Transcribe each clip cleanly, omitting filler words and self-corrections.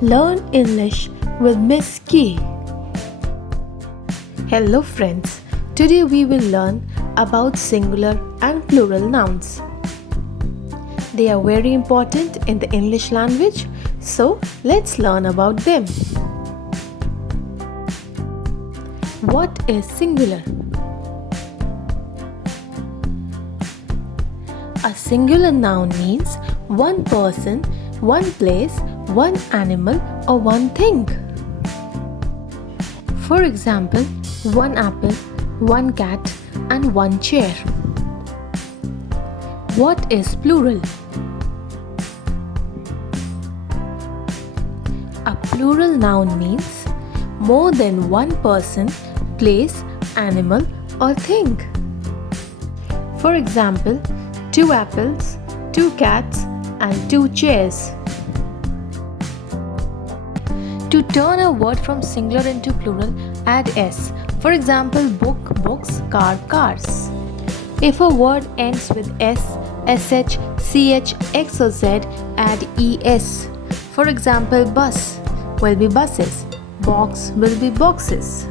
Learn English with Miss Key. Hello friends, today we will learn about singular and plural nouns. They are very important in the English language, so let's learn about them. What is singular? A singular noun means one person, one place, one animal or one thing. For example, one apple, one cat and one chair. What is plural? A plural noun means more than one person, place, animal or thing. For example, 2 apples, 2 cats and 2 chairs. To turn a word from singular into plural, add s. For example, book, books, car, cars. If a word ends with s, sh, ch, x or z, add es. For example, bus will be buses, box will be boxes.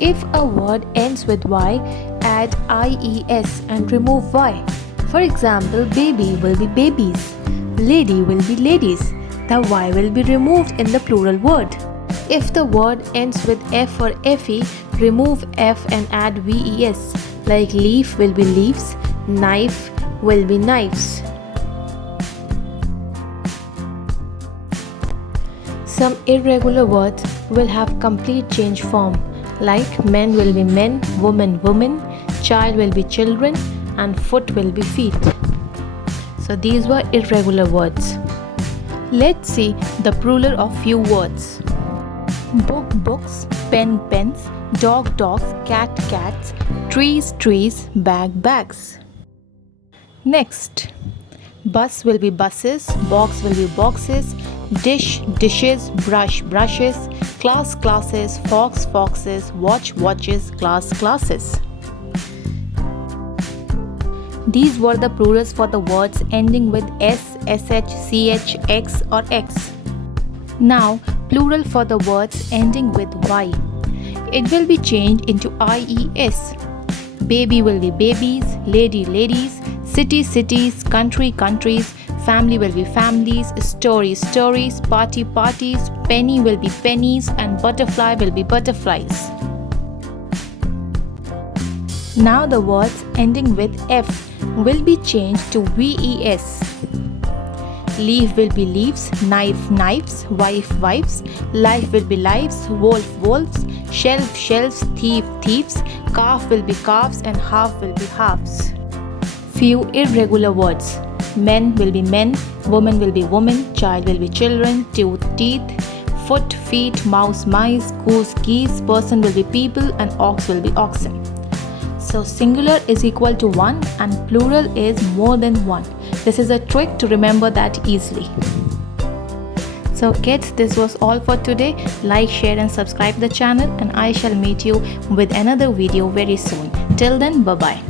If a word ends with y, add ies and remove y. For example, baby will be babies, lady will be ladies. The y will be removed in the plural word. If the word ends with f or fe, remove f and add ves. Like leaf will be leaves, knife will be knives. Some irregular words will have complete change form. Like men will be men, woman, woman, child will be children, and foot will be feet. So these were irregular words. Let's see the plural of few words. Book, books, pen, pens, dog, dogs, cat, cats, trees, trees, bag, bags. Next, bus will be buses, box will be boxes, dish, dishes, brush, brushes, class, classes, fox, foxes, watch, watches, class, classes. These were the plurals for the words ending with s, sh, ch, x or x. Now, plural for the words ending with y. It will be changed into ies. Baby will be babies, lady, ladies, city, cities, country, countries, family will be families, story, stories, party, parties, penny will be pennies, and butterfly will be butterflies. Now the words ending with f will be changed to ves. Leaf will be leaves, knife, knives, wife, wives, life will be lives, wolf, wolves, shelf, shelves, thief, thieves, calf will be calves, and half will be halves. Few irregular words. Men will be men, woman will be woman, child will be children, tooth, teeth, foot, feet, mouse, mice, goose, geese, person will be people, and ox will be oxen. So singular is equal to 1 and plural is more than 1. This is a trick to remember that easily. So kids, this was all for today. Like, share and subscribe the channel, and I shall meet you with another video very soon. Till then, bye-bye.